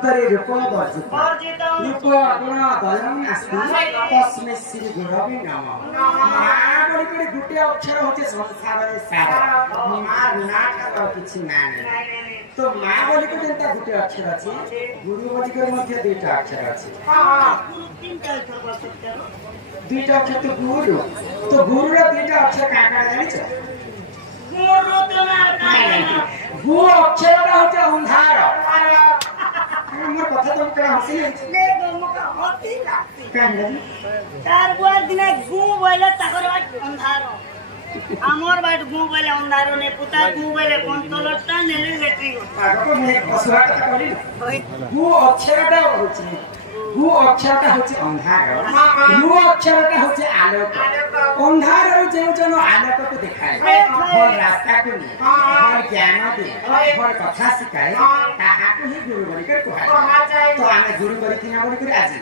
सप्तरी रूप वर्जित रूप गुण दयन अस्ति तस्मै श्री गुरवे नमः मां बोली कोडी गुटे अक्षर होचे संसार रे सारा मां बिना का किछि नानी तो मां बोली कोडी जेंता गुटे अक्षर अछि गुरु बोली कोडी मध्ये दुईटा अक्षर अछि हां गुरु तीनटा अक्षर बोल सकते हो दुईटा अक्षर तो गुरु रा दुईटा अक्षर का का जानि छ गुरु तुम्हार का गु अक्षर होचे अंधार मोर कथा तुम करा हसी ले गो मका हसी लागती काहे तार बुआर दिने गु बोले ताकर बाट अंधारो हमर बाट गु बोले अंधारो ने पुता गु बोले पंतलटा नेले लेट्री आगो ने पसुआ कथा कहली गु अक्षरटा होची गु अक्षरटा होची अंधार गु अक्षरटा होची आलोक अंधार जे जन आलोक को देखाय भल रास्ता को नि भल ज्ञान दे भल कथा सिखाय ताहा को ही गुरु बनि कर कहै तो आमे गुरु बनि किना बनि कर आज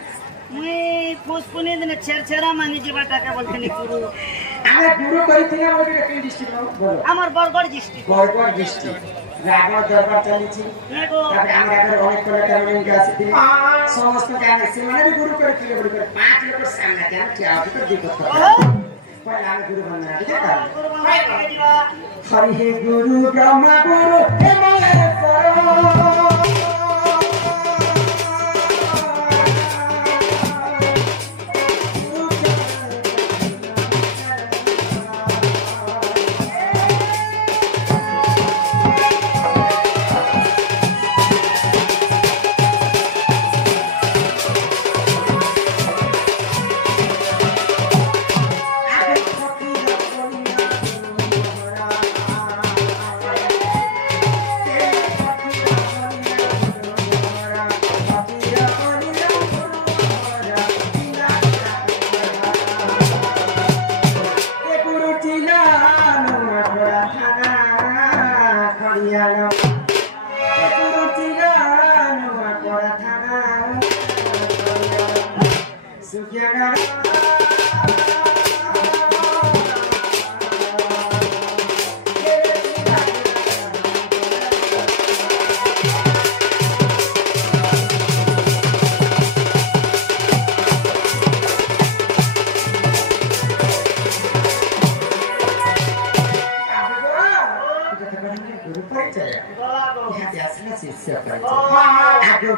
मुई पुष्पुनी दिन छेरछेरा मांगी जीवा टाका बोलथनी गुरु आमे गुरु बनि किना बनि कर के डिस्ट्रिक्ट बोलो हमर बरगढ़ डिस्ट्रिक्ट रागड़ दरबार चलीछि तबे हमरा घर अनेक कलाकार माने के आसी समस्त गाने से माने भी गुरु कर के बनि कर पांच लोग सामने क्या क्या कर दिक्कत पहला गुरु बनना ठीक है हरि हे गुरु ब्रह्मा गुरु हे महेश्वर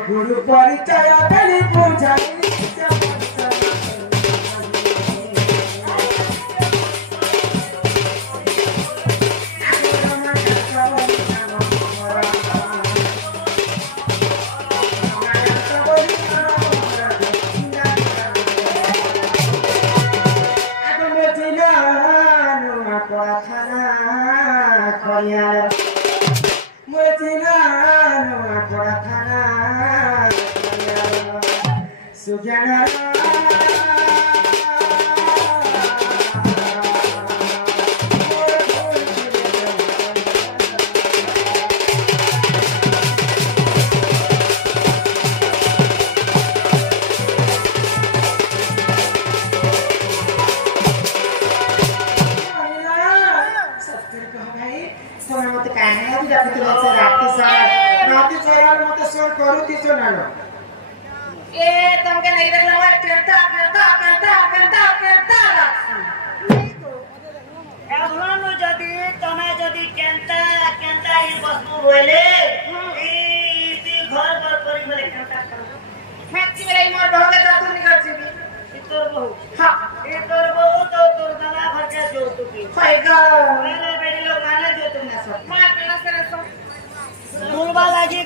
गुरु परिचय बलि पूजा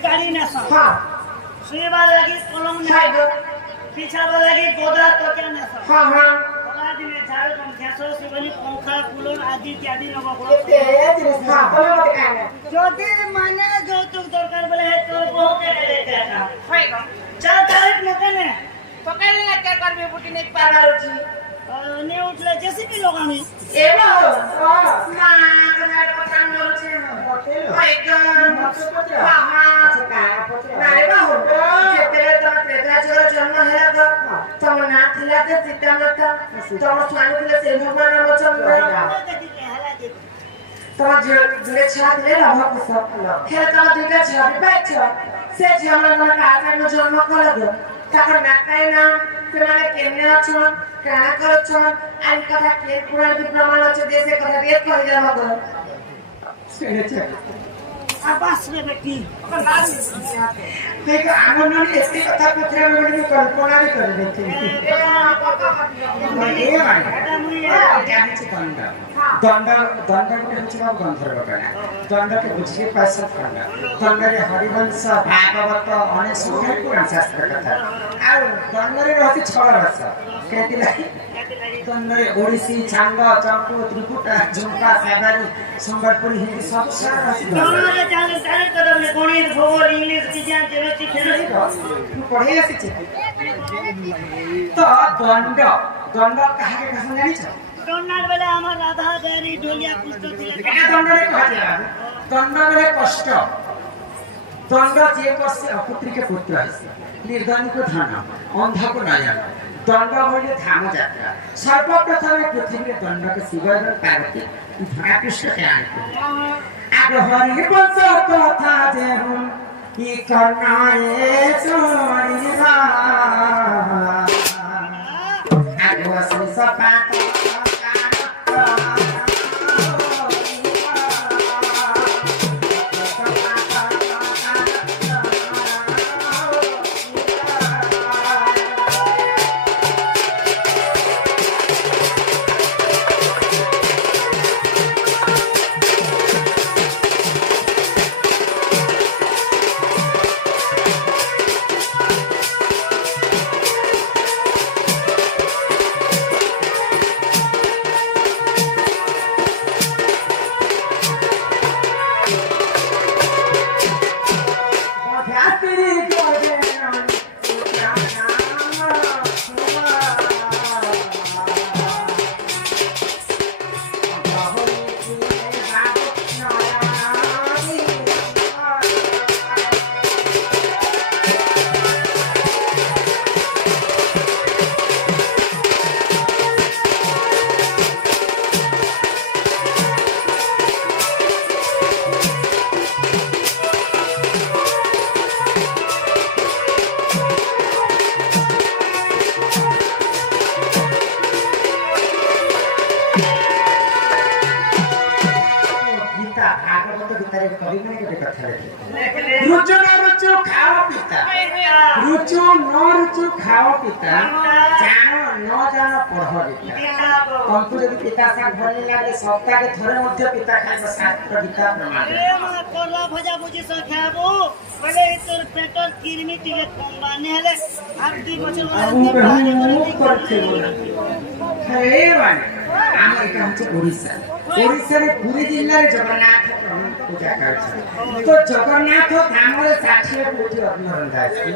गाड़ी ना सुईबा लगी कलम ना पीछा लगी गोदा तो क्या ना हां हां बड़ा दिन झाड़ कम खेसो सुगनी पंखा कुलन आदि इत्यादि नगो तेज रिसा बोलो मत कहना যদি মানে যৌতুক দরকার বলে है तो वो के लेके आ होएगा चल डायरेक्ट मकने पकड़ ले क्या करबे बुटी नहीं पारा रोटी ने उठले जेसीबी लगानी एबो ना कना काम होचे होएगा हां हां नारे बाबू जेतेले तो त्रेता चोर जन्म हेला तो ना थिला ते सीता माता तो स्वामी थिले से भगवान रामचंद्र तो जे छात ले रहा को सब खेल का दुटा छात बैठ ସେ ଝିଅମାନଙ୍କ ହାତରେ ଜନ୍ମ କଲେ ତାଙ୍କର ନାକାଇ ନା ସେମାନେ କେମନେ ଅଛନ୍ କାଣା କରୁଛନ୍ ଆଇ କଥା କେ ପୁରା ପ୍ରମାଣ ଅଛି ଦେ ସେ କଥା ଟିକେ କହିଦେ ମତେ ଶୁଣେଛ आवाज रे बेटी देखो आंगन में ऐसी कथा पुत्रा में मैंने कल्पना भी कर रही थी ये माने क्या है दंड दंड दंड के कुछ ना गंधर्व करना दंड के बुझे पास करना दंड रे हरिवंश भागवत अनेक सुंदर पुराण शास्त्र कथा आ दंड रे रहती 6 रस कहती लाई दंड रे ओडिसी छांग चंपू त्रिपुटा झुमका साबारी संबलपुरी हिंदी सब सारा रहती जाने कदम ने गणित भूगोल इंग्लिश विज्ञान केमिस्ट्री खेले तू पढ़े आसी तो दंड दंड कहा के कहां जानी छ दंडार बेले हमर राधा देरी ढोलिया पुस्तक दिले केना दंड रे कहा जा दंड रे कष्ट दंड जे कष्ट पुत्री के पुत्र है निर्धन को धन अंधा को नयन दंड बोले धाम यात्रा सर्वप्रथम पृथ्वी रे दंड के शिव और पार्वती धरा कृष्ण के आए आगे हरि बंश कथा जे हम की करनाए सोनिवा आगे वसु सपात रुचु खाओ पिता रुचु न रुचु खाओ पिता जानो न जानो पढ़ गीता तुमको यदि पिता से भल लागे सप्ताह के थरे मध्य पिता खाइबो शास्त्र गीता प्रमाण ए मा करला भजा बुझी स खाबो बोले तोर पेटर किरमी टिके कंबाने हले आप 2 बছর करते हे माने आम एटा हচ্ছে ओडिशा ओडिशा रे पुरी जिल्ला रे जगन्नाथ पूजा करछन तो जगन्नाथ धाम रे 60 कोटी अन्न रंधा अछि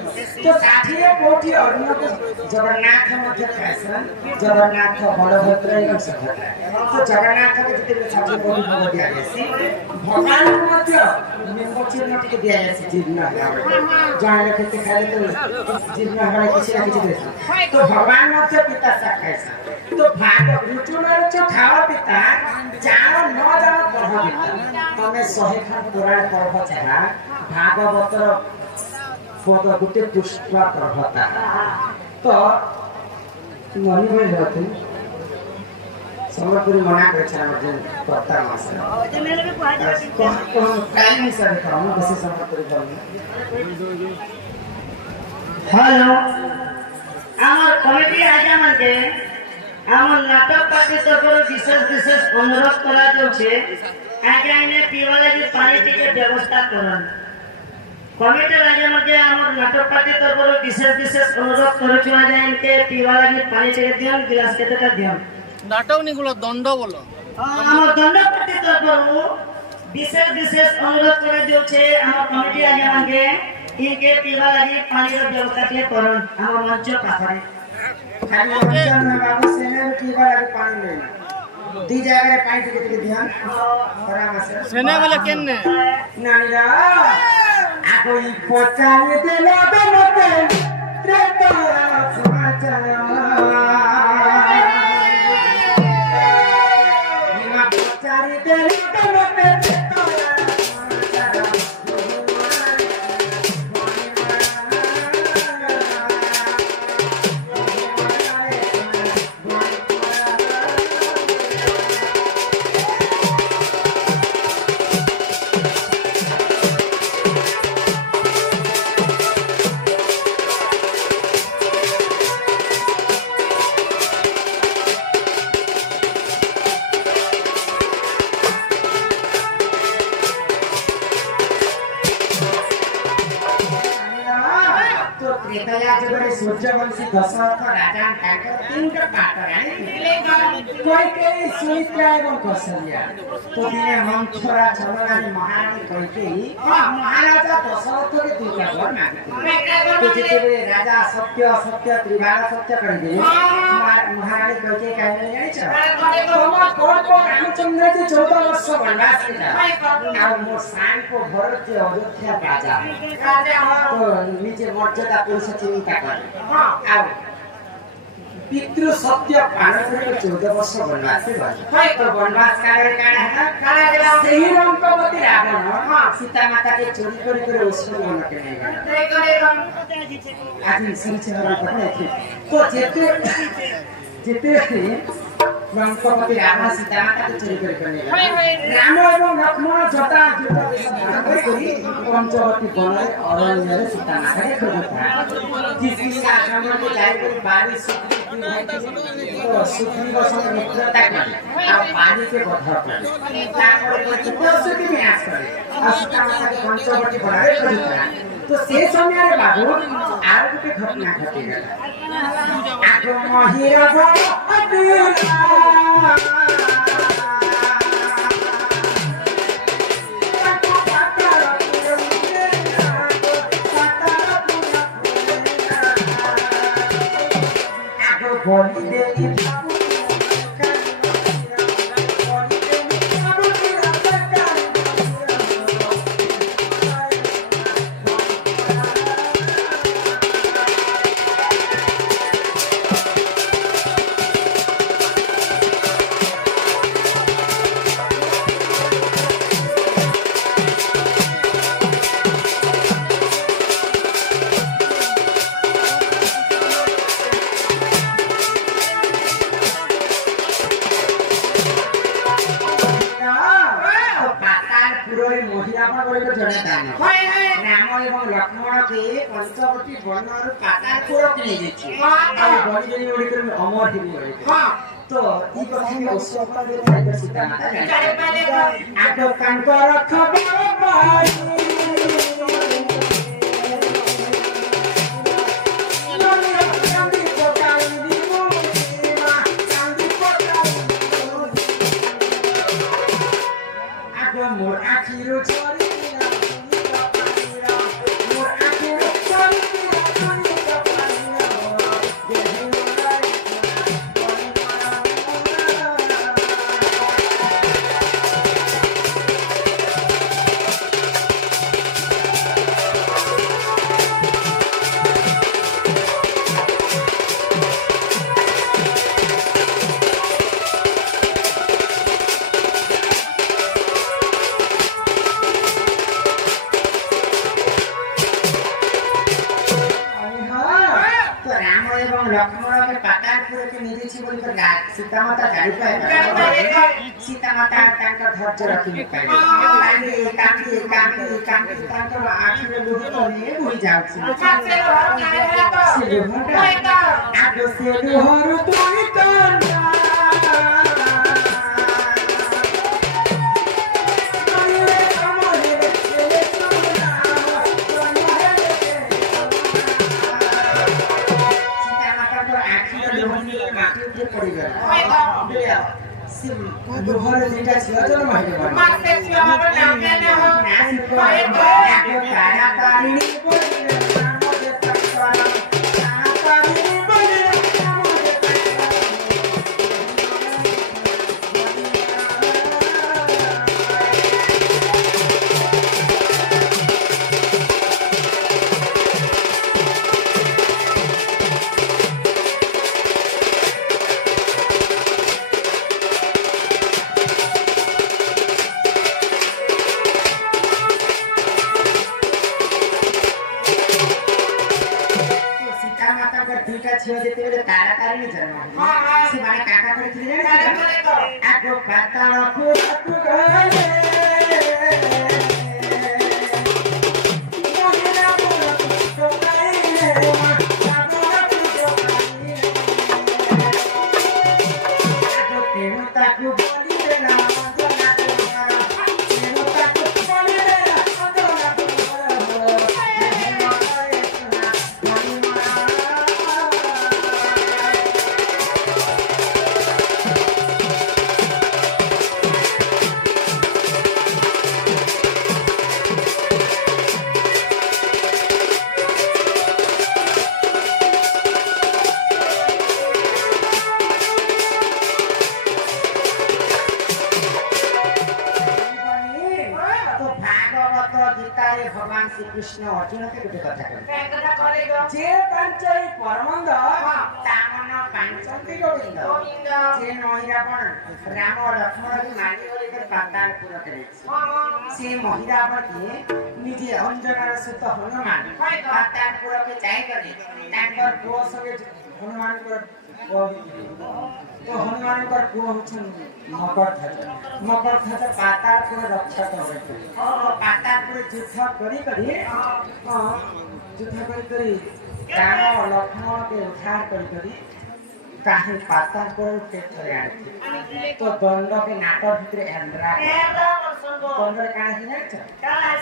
तो 60 कोटी अन्न को जगन्नाथ मध्य खाइसन जगन्नाथ बलभद्र एवं सुभद्रा तो जगन्नाथ के जते 60 कोटी भोग दिया जासी भगवान मध्य निम्बो चिन्ह टिके दिया जासी जीर्ण जाने रखते खाले तो जीर्ण हमारे किसी ना किसी देश तो भगवान मध्य पिता सा खाइसन तो भाग रुचु न रुचु खाओ पिता जानो न जानो पढ़ पिता तमे 100 खान पुराण पढ़ चाहा भागवतर पद गुटे पुष्पा पढ़ता तो मनी में रहते समरपुरी मना करे छ अर्जुन पत्ता मास जे मेरे भी पढ़ा जाती कौन काई नहीं सर हम बस समरपुरी बोल हेलो আমার কমিটি আজ আমাকে আমার নাটক পার্টি তরফରୁ বিশেষ অনুরোধ করা যাচ্ছে আগে আইনে পিওয়া লাগি পানি টিকে ব্যবস্থা করুন কমিটির আগে মধ্যে আমার নাটক পার্টি তরফରୁ বিশেষ অনুরোধ করছি আজ আইনকে পিওয়া লাগি পানি টিকে দিন গ্লাস কেতেটা দিন নাটক নিগুলো দণ্ড বলো আমার দণ্ড পার্টি তরফରୁ বিশেষ অনুরোধ করে দিচ্ছে আমার কমিটি আগে আমাকে इनके पीवा लगी पानी का व्यवस्था के करन हम मंच पाखरे खाली मंचन में बाबू सेने में पीवा लगी पानी लेना दी जगह रे पानी के ध्यान परामर्श सेने वाले केन्ने नानीरा आ कोई पोचाने देला बनते रे तोरा समाचार निमा पोचाने देला बनते ସୂର୍ଯ୍ୟବଂଶୀ ଦଶରଥ ରାଜା ତାଙ୍କର ତିନିଟା ପାଟରାଣୀ କୈକେୟୀ ସୁମିତ୍ରା ଏବଂ କୌଶଲ୍ୟା ତ ଦିନେ ମନ୍ଥରା ଚଲନାରୀ ମହାରାଣୀ କୈକେୟୀ ମହାରାଜା ଦଶରଥকে ଦୁଇଟା ବର ମାଗିଥିଲେ ତ ଯେତେବେଳେ ରାଜା ସତ୍ୟ ଅସତ୍ୟ ତ୍ରିଭାଗ ସତ୍ୟ କହିଦେଲେ ମହାରାଣୀ କୈକେୟୀ କହିଲେ ଜାଣିଛ ତମ ପୁଅ ରାମଚନ୍ଦ୍ର ଯେ 14 ବର୍ଷ ବନବାସ ଥିଲା ଆଉ ମୋ ସାଙ୍କ ଘର ଯେ ଅଯୋଧ୍ୟା ରାଜା ତ ନିଜେ ମର୍ଯ୍ୟାଦା ପୁରୁଷ ଚିନ୍ତା କଲେ ଆଉ ପିତୃ ସତ୍ୟ ପାଳନ କରି 14 ବର୍ଷ ବନବାସ ଗଲେ ତ ବନବାସ କାଳରେ କାଣା ହେଲା ସେହି ରଙ୍କବତୀ ରାବଣ ସୀତା ମାତାକେ ଚୋରି କରି କରି ଉଷ୍ଣ ମନକେ ନେଇଗଲା ଆଜି ଶୁଣିছে ତ ଯେତେ ରଙ୍କବତୀ ରାବଣ ସୀତା ମାତାକେ ଚୋରି କରି କରି ନେଇଗଲା ରାମ ଏବଂ ଲକ୍ଷ୍ମଣ ଜଟା ଯୁଦ୍ଧ କରି ପଞ୍ଚବତୀ ବନରେ ଅରଣ୍ୟରେ ସୀତା ମାତାକେ ଖୋଜୁଥିଲା କିସ୍କିନ୍ଧା ଜଙ୍ଗଲକୁ ଯାଇକରି ବାଡ଼ି ସୁଗ୍ରୀବ ସଙ୍ଗେ ମିତ୍ରତା କଲେ ଆଉ ବାଡ଼ିକେ ବଧ କଲେ ତାପରେ ଚିତ୍ରସୁତି ବିନାଶ କଲେ ଆଉ ସୀତା ମାତାକେ ପଞ୍ଚବତୀ ବନରେ ଖୋଜୁଥିଲା ତ ସେ ସମୟରେ ବାବୁ ଆଉ ଗୋଟେ ଘଟଣା ଘଟିଗଲା ଆଗ ମହିରା বলি দেবী রাম এবং লক্ষ্মণকে পঞ্চবতী বনর পাতালপুরক নিয়ে যাচ্ছে আর বনি গুড়িকে অমর হিবি তো এই কথা অশ্বত্থামা সীতা মাতা জানে আগ কাঙ্কর খবর পাই মোর আখির চরি লক্ষ্মণকে পাতালপুরকে নিয়ে যাচ্ছি বলি তো সীতা মাতা জানি পায় সীতা মাতা তাঙ্কর ধৈর্য রাখি পাইলে কান্দি কান্দি কান্দি কান্দি তাঙ্কর আখিরে লুহ নিয়ে বই যাচ্ছে সে লুহটা আগ সে লুহর তুই কান্দা লোহার যেটা ছিল তোর মাইনে মারতে ছিল আমার নাম জানা হোক না তাড়াতাড়ি বলে আমাদের তাড়াতাড়ি বলে ঝিও যেতে তাড়াতাড়ি জন্ম সে মানে কাকা করেছিলেন আগ পাতাল ফুল গলে ভগবান শ্রীকৃষ্ণ অর্জুনকে দুটো কথা কই যে পাঞ্চই পরমন্দ তামন পাঞ্চন্তি গোবিন্দ যে মহিরাবণ রাম লক্ষ্মণকে মারি করে পাতাল পুরা করেছে সে মহিরাবণকে নিজে অঞ্জনার সুত হনুমান পাতাল পুরকে যাই করে তাঙ্কর পুଅ সঙ্গে হনুমানଙ୍କର তো হনুমানଙ୍କର পুଅ হচ্ছেন ମକରଧ୍ୱଜ ପାତାଳପୁର ରକ୍ଷକ ହୋଇଥିଲେ ପାତାଳପୁର ଯୁଦ୍ଧ କରି ରାମ ଲକ୍ଷ୍ମଣকে ଉଦ୍ଧାର କରି କାହିଁ ପାତାଳପୁର କ୍ଷେତ୍ରରେ ଆଣିଥିଲେ ତ ଦଣ୍ଡକେ ନାଟ ଭିତରେ ଏଣ୍ଡରା ଦଣ୍ଡରେ କାଣା ହେଇ ଜାଣିଛ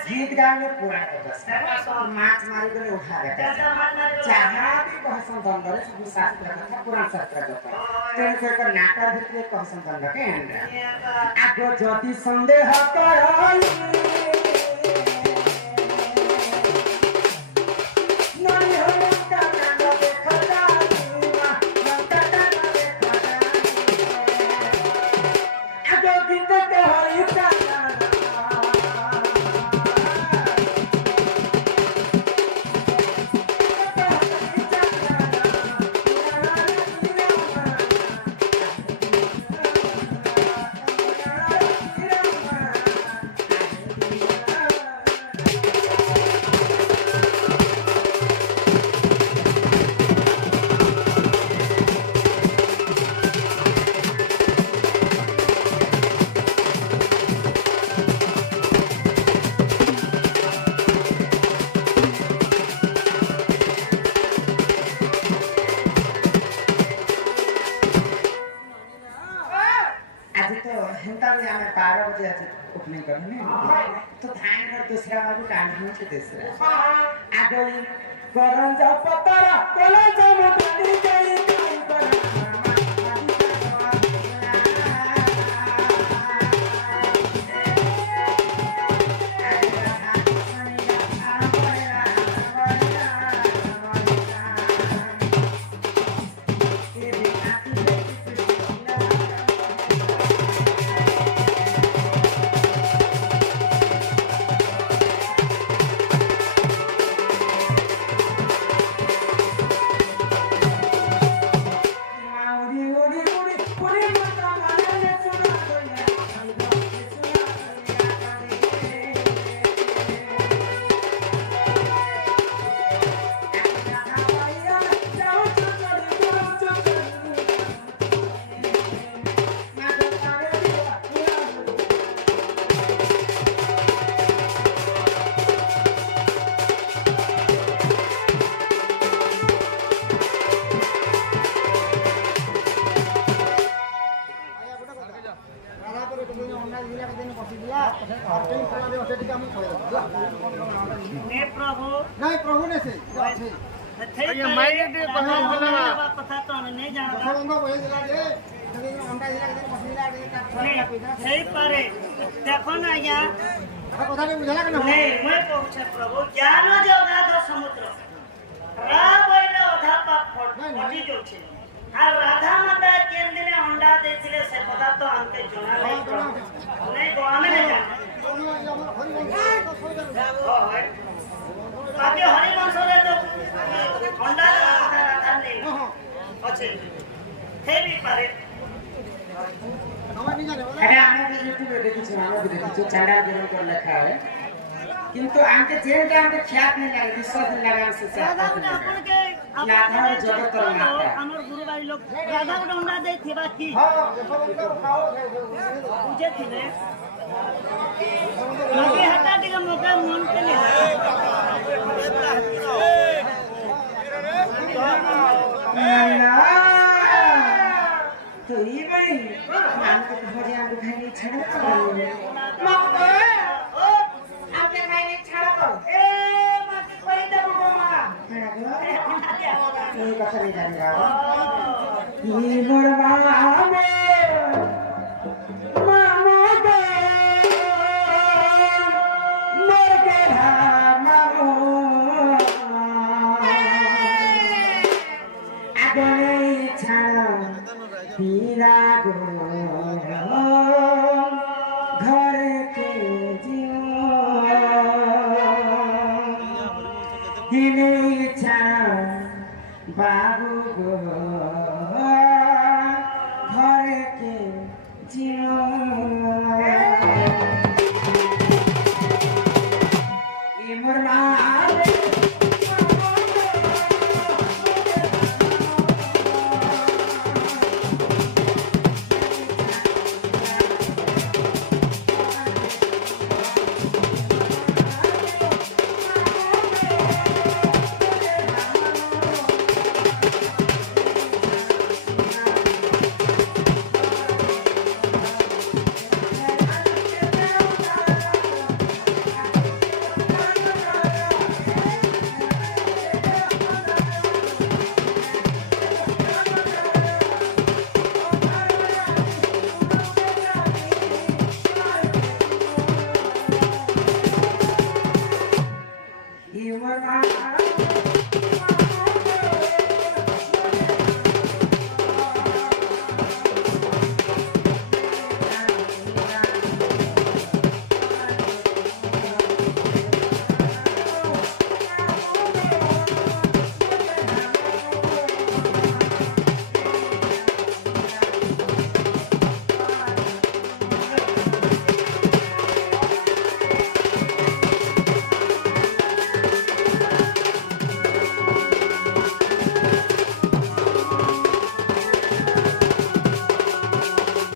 ଗୀତ ଗାଇଲେ ପୁରାଣ କଥା ମାଛ ମାରିକରି ଉଦ୍ଧାର ଯାହା ବି କହସନ୍ ଦଣ୍ଡରେ ସବୁ ଶାସ୍ତ୍ର କଥା ପୁରାଣ ଶାସ୍ତ୍ର କଥା ତେଣୁ କରି ନାଟ ଭିତରେ କହସନ୍ ଦଣ୍ଡକେ ଏଣ୍ଡରା ଆଗ ଯଦି ସନ୍ଦେହ କରଲି opening करने तो धान का दूसरा वाला कांड में से दूसरा आगे करन जा पतारा कोला जा मोटी गई काई पर नहीं प्रभु ने से ये माइक दे कहां बोला कथा तो नहीं जानता बंद होई दिला जे अंडा दिला के मछली दिला सही पारे देखो ना या कथा नहीं बुझला के नहीं मैं कहूछ प्रभु ज्ञान जे ओधा दो समुद्र राम बइले ओधा पाप फटी जो छे আর রাধা মাতা কেন দিনে अंडा দেছিলে সে কথা তো আমাকে জানা নাই नहीं को हमें नहीं जाना बाकी हरि वंश रे तो अंडा কথা রাধা নেই আছে হে भी पारे अरे आने भी यूट्यूब पे देखी छे हम भी देखी छे चांडाल गिरन कर लिखा है किंतु आंके जेन टाइम पे ख्यात नहीं लगे विश्वास नहीं लगा से राधा को अपन के लाधा जगत तर माता हमर गुरुबारी लोग राधा को अंडा दे थी बाकी हां देखो खाओ पूजे थी ने लगे हटा दिया मौका मन के लिए तो ये भाई नाम के भोजे आप खाने छड़ा तो मां ओ आपने खाने छड़ा तो ए मां के कोई दे मां छड़ा को ये कथा नहीं जाने रहा ये बड़वा मामा को मर के मामो आगे छड़ा पीरा गो